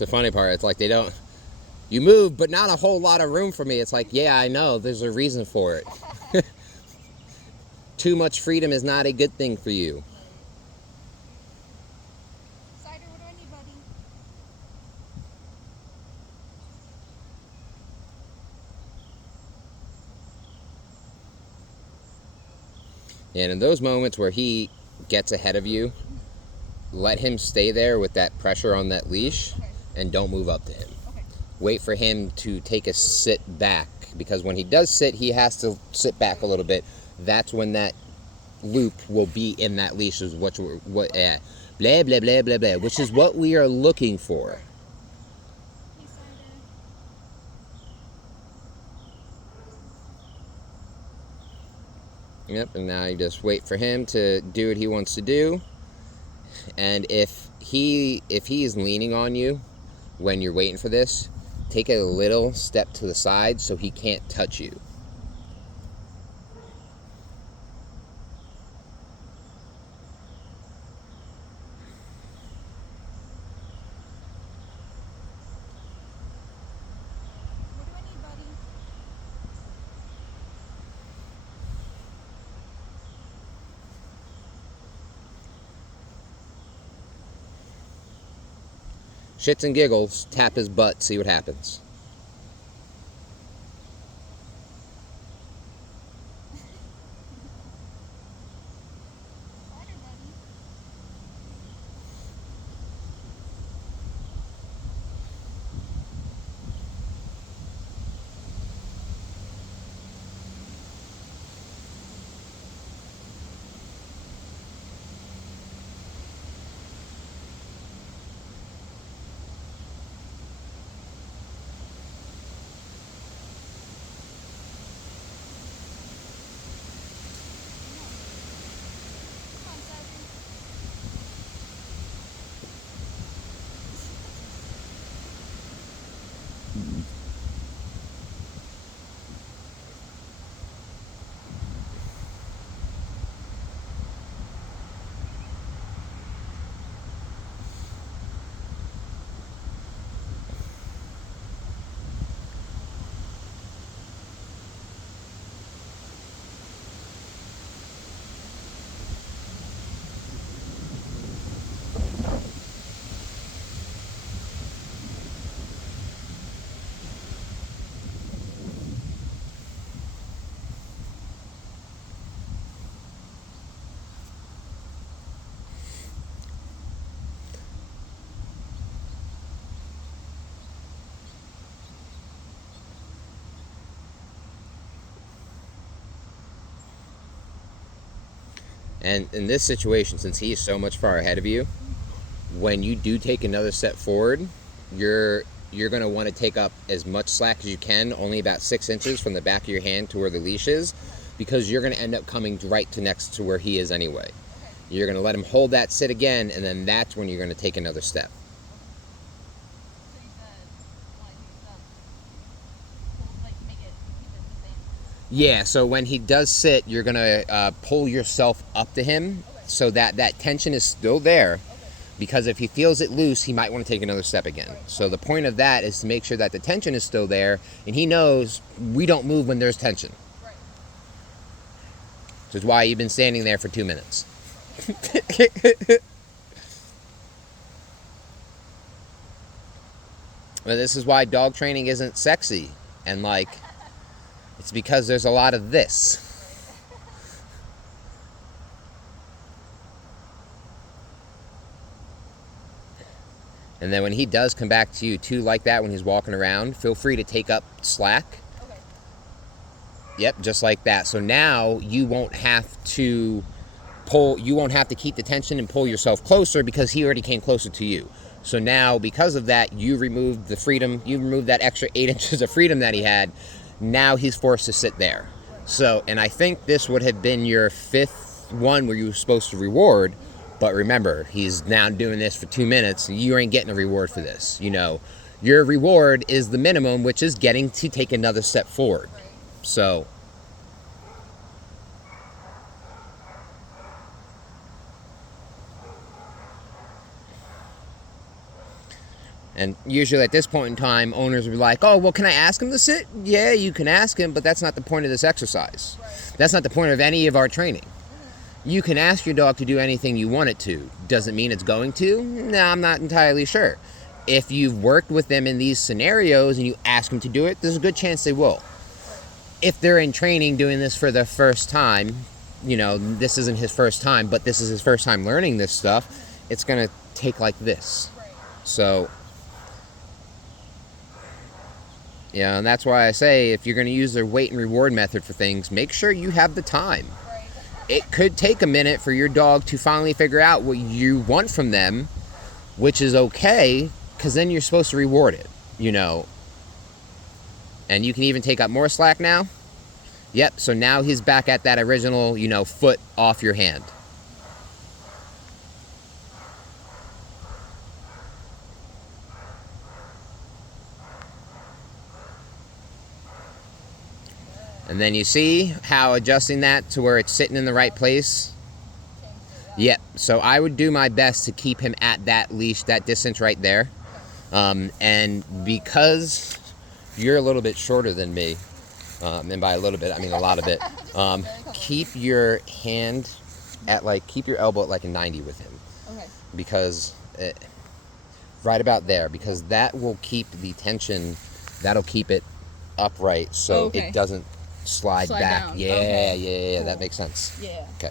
the funny part. It's like they don't. You move, but not a whole lot of room for me. It's like, yeah, I know. There's a reason for it. Too much freedom is not a good thing for you. Cider, what do I need, buddy? And in those moments where he gets ahead of you, let him stay there with that pressure on that leash, Okay. and don't move up to him. Okay. Wait for him to take a sit back, because when he does sit, he has to sit back a little bit. That's when that loop will be in that leash, is blah blah blah blah blah, which is what we are looking for. Hey, Cider. Yep, and now you just wait for him to do what he wants to do. And if he is leaning on you when you're waiting for this, take a little step to the side so he can't touch you. What do I need, buddy? Shits and giggles, tap his butt, see what happens. Cider, buddy. Come on, Cider. And in this situation, since he is so much far ahead of you, when you do take another step forward, you're going to want to take up as much slack as you can, only about 6 inches from the back of your hand to where the leash is, because you're going to end up coming right to next to where he is anyway. Okay. You're going to let him hold that sit again, and then that's when you're going to take another step. So you said, want to take a step. Hold, like, make it, keep it the same. Yeah, so when he does sit, you're going to pull yourself up to him, Okay. so that tension is still there. Okay. Because if he feels it loose, he might want to take another step again. Right. So the point of that is to make sure that the tension is still there, and he knows we don't move when there's tension. Right. Which is why you've been standing there for 2 minutes. But this is why dog training isn't sexy, and like, it's because there's a lot of this. And then when he does come back to you too like that when he's walking around, feel free to take up slack. Okay. Yep, just like that. So now you won't have to keep the tension and pull yourself closer, because he already came closer to you. So now, because of that, you removed the freedom, you removed that extra 8 inches of freedom that he had. Now he's forced to sit there. So, and I think this would have been your 5th one where you were supposed to reward. But remember, he's now doing this for 2 minutes. You ain't getting a reward for this. You know, your reward is the minimum, which is getting to take another step forward. Right. So, And usually at this point in time, owners will be like, oh, well, can I ask him to sit? Yeah, you can ask him, but that's not the point of this exercise. Right. That's not the point of any of our training. You can ask your dog to do anything you want it to. Doesn't mean it's going to? No, I'm not entirely sure. If you've worked with them in these scenarios and you ask them to do it, there's a good chance they will. If they're in training doing this for the first time, you know, this isn't his first time, but this is his first time learning this stuff, it's going to take like this. Right. So, yeah, and that's why I say if you're going to use their weight and reward method for things, make sure you have the time. Right. It could take a minute for your dog to finally figure out what you want from them, which is okay, because then you're supposed to reward it, you know. And you can even take up more slack now. Yep, so now he's back at that original, you know, foot off your hand. And then you see how adjusting that to where it's sitting in the right place. Yep, so I would do my best to keep him at that leash, that distance right there. And because you're a little bit shorter than me, and by a little bit, I mean a lot of it, keep your hand at keep your elbow at like a 90 with him. Okay. Because, right about there, because that will keep the tension, that'll keep it upright so Okay. it doesn't slide back. down. Yeah, Okay. yeah, Cool. that makes sense. Yeah. Okay.